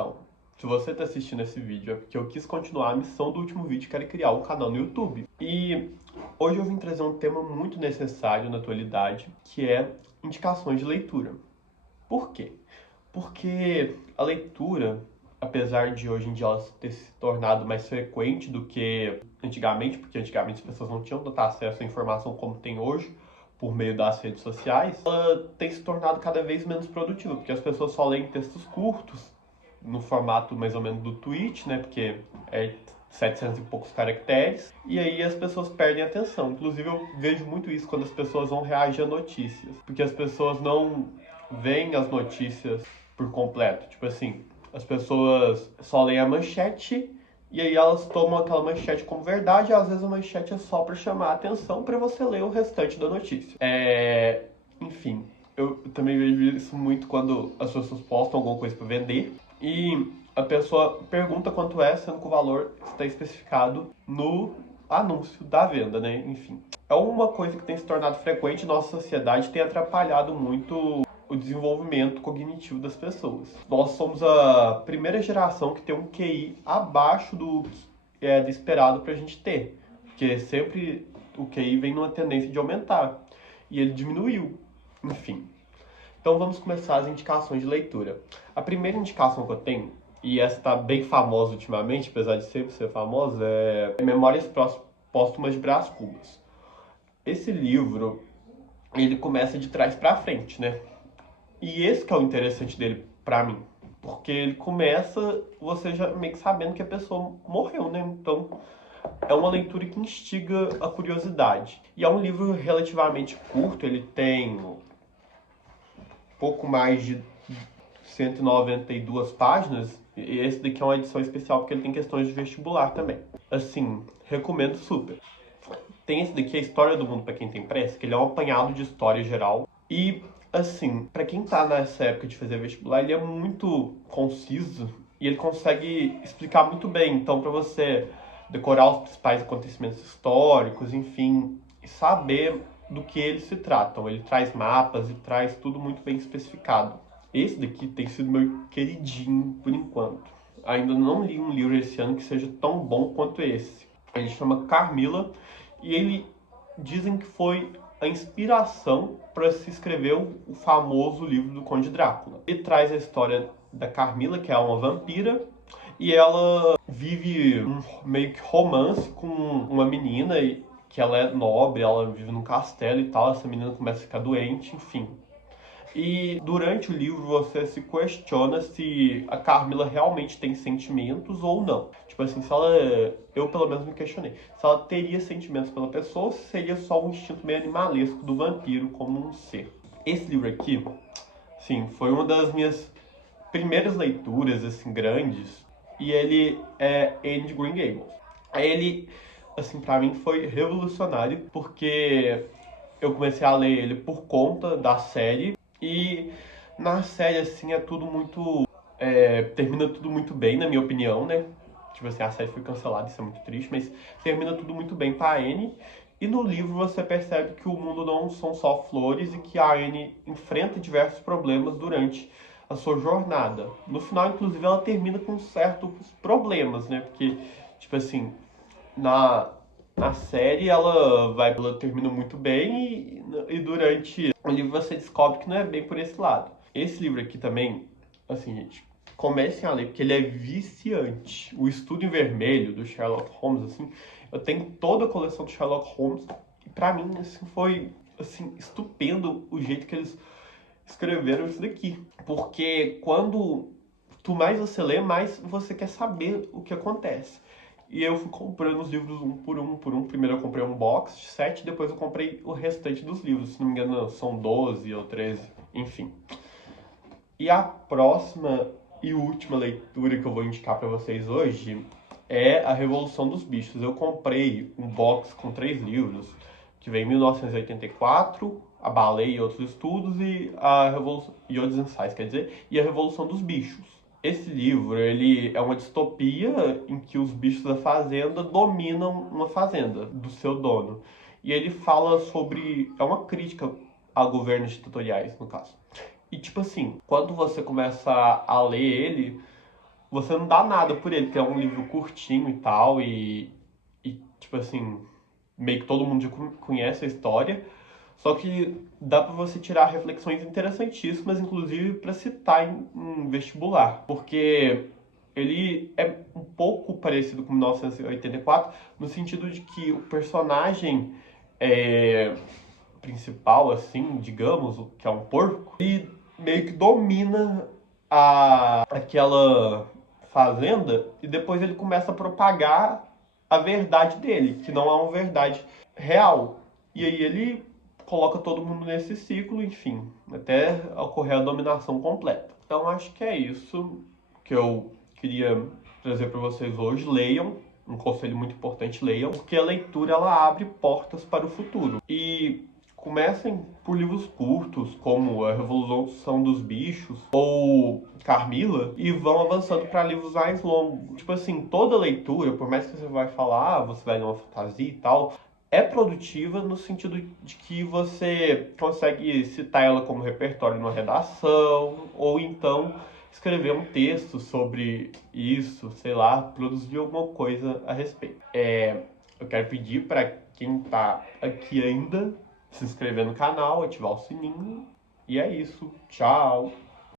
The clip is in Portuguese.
Então, se você está assistindo esse vídeo é porque eu quis continuar a missão do último vídeo, que era criar um canal no YouTube. E hoje eu vim trazer um tema muito necessário na atualidade, que é indicações de leitura. Por quê? Porque a leitura, apesar de hoje em dia ela ter se tornado mais frequente do que antigamente, porque antigamente as pessoas não tinham tanto acesso à informação como tem hoje, por meio das redes sociais, ela tem se tornado cada vez menos produtiva, porque as pessoas só leem textos curtos, no formato mais ou menos do tweet, né, porque é 700 e poucos caracteres, e aí as pessoas perdem a atenção. Inclusive eu vejo muito isso quando as pessoas vão reagir a notícias, porque as pessoas não veem as notícias por completo. Tipo assim, as pessoas só leem a manchete e aí elas tomam aquela manchete como verdade, e às vezes a manchete é só para chamar a atenção para você ler o restante da notícia. Enfim, eu também vejo isso muito quando as pessoas postam alguma coisa para vender e a pessoa pergunta quanto é, sendo que o valor está especificado no anúncio da venda, né? Enfim, é uma coisa que tem se tornado frequente em nossa sociedade e tem atrapalhado muito o desenvolvimento cognitivo das pessoas. Nós somos a primeira geração que tem um QI abaixo do que é esperado para a gente ter, porque sempre o QI vem numa tendência de aumentar e ele diminuiu. Enfim, então vamos começar as indicações de leitura. A primeira indicação que eu tenho, e essa está bem famosa ultimamente, apesar de sempre ser famosa, é Memórias Póstumas de Brás Cubas. Esse livro, ele começa de trás para frente, né? E esse que é o interessante dele pra mim. Porque ele começa você já meio que sabendo que a pessoa morreu, né? Então é uma leitura que instiga a curiosidade. E é um livro relativamente curto, ele tem pouco mais de 192 páginas. E esse daqui é uma edição especial porque ele tem questões de vestibular também. Assim, recomendo super. Tem esse daqui, A História do Mundo para Quem Tem Pressa, que ele é um apanhado de história geral. E, assim, para quem tá nessa época de fazer vestibular, ele é muito conciso e ele consegue explicar muito bem. Então, para você decorar os principais acontecimentos históricos, enfim, e saber do que eles se tratam. Ele traz mapas e traz tudo muito bem especificado. Esse daqui tem sido meu queridinho por enquanto. Ainda não li um livro esse ano que seja tão bom quanto esse. Ele chama Carmila e ele dizem que foi a inspiração para se escrever o famoso livro do Conde Drácula. Ele traz a história da Carmila, que é uma vampira, e ela vive um meio que romance com uma menina que ela é nobre, ela vive num castelo e tal, essa menina começa a ficar doente, enfim. E durante o livro você se questiona se a Carmila realmente tem sentimentos ou não. Tipo assim, se ela... Eu pelo menos me questionei. Se ela teria sentimentos pela pessoa ou se seria só um instinto meio animalesco do vampiro como um ser. Esse livro aqui, sim, foi uma das minhas primeiras leituras, assim, grandes. E ele é Anne de Green Gables. Ele, assim, pra mim foi revolucionário porque eu comecei a ler ele por conta da série. E na série, assim, é tudo muito... termina tudo muito bem, na minha opinião, né? Tipo assim, a série foi cancelada, isso é muito triste, mas termina tudo muito bem pra Anne. E no livro você percebe que o mundo não são só flores e que a Anne enfrenta diversos problemas durante a sua jornada. No final, inclusive, ela termina com certos problemas, né? Porque, tipo assim, na série ela termina muito bem e durante o livro você descobre que não é bem por esse lado. Esse livro aqui também, assim, gente, comecem a ler, porque ele é viciante. O Estudo em Vermelho, do Sherlock Holmes, assim, eu tenho toda a coleção do Sherlock Holmes e pra mim, assim, foi, assim, estupendo o jeito que eles escreveram isso daqui. Porque quando mais você lê, mais você quer saber o que acontece. E eu fui comprando os livros um por um, por um. Primeiro eu comprei um box de 7, depois eu comprei o restante dos livros. Se não me engano, são 12 ou 13, enfim. E a próxima e última leitura que eu vou indicar para vocês hoje é A Revolução dos Bichos. Eu comprei um box com 3 livros, que vem em 1984, A Baleia e Outros Estudos e a Revolução e Outros Ensaios, quer dizer, e A Revolução dos Bichos. Esse livro, ele é uma distopia em que os bichos da fazenda dominam uma fazenda do seu dono. E ele fala sobre... é uma crítica a governos ditatoriais, no caso. E tipo assim, quando você começa a ler ele, você não dá nada por ele, porque é um livro curtinho e tal, tipo assim, meio que todo mundo já conhece a história. Só que dá para você tirar reflexões interessantíssimas, inclusive para citar em vestibular, porque ele é um pouco parecido com 1984, no sentido de que o personagem principal, assim, digamos, que é um porco, ele meio que domina aquela fazenda e depois ele começa a propagar a verdade dele, que não é uma verdade real. E aí ele coloca todo mundo nesse ciclo, enfim, até ocorrer a dominação completa. Então acho que é isso que eu queria trazer para vocês hoje. Leiam, um conselho muito importante, leiam, porque a leitura ela abre portas para o futuro. E comecem por livros curtos, como A Revolução dos Bichos ou Carmila, e vão avançando para livros mais longos. Tipo assim, toda leitura, por mais que você vai falar, você vai ler uma fantasia e tal, é produtiva no sentido de que você consegue citar ela como repertório numa redação, ou então escrever um texto sobre isso, sei lá, produzir alguma coisa a respeito. Eu quero pedir para quem está aqui ainda se inscrever no canal, ativar o sininho. E é isso. Tchau!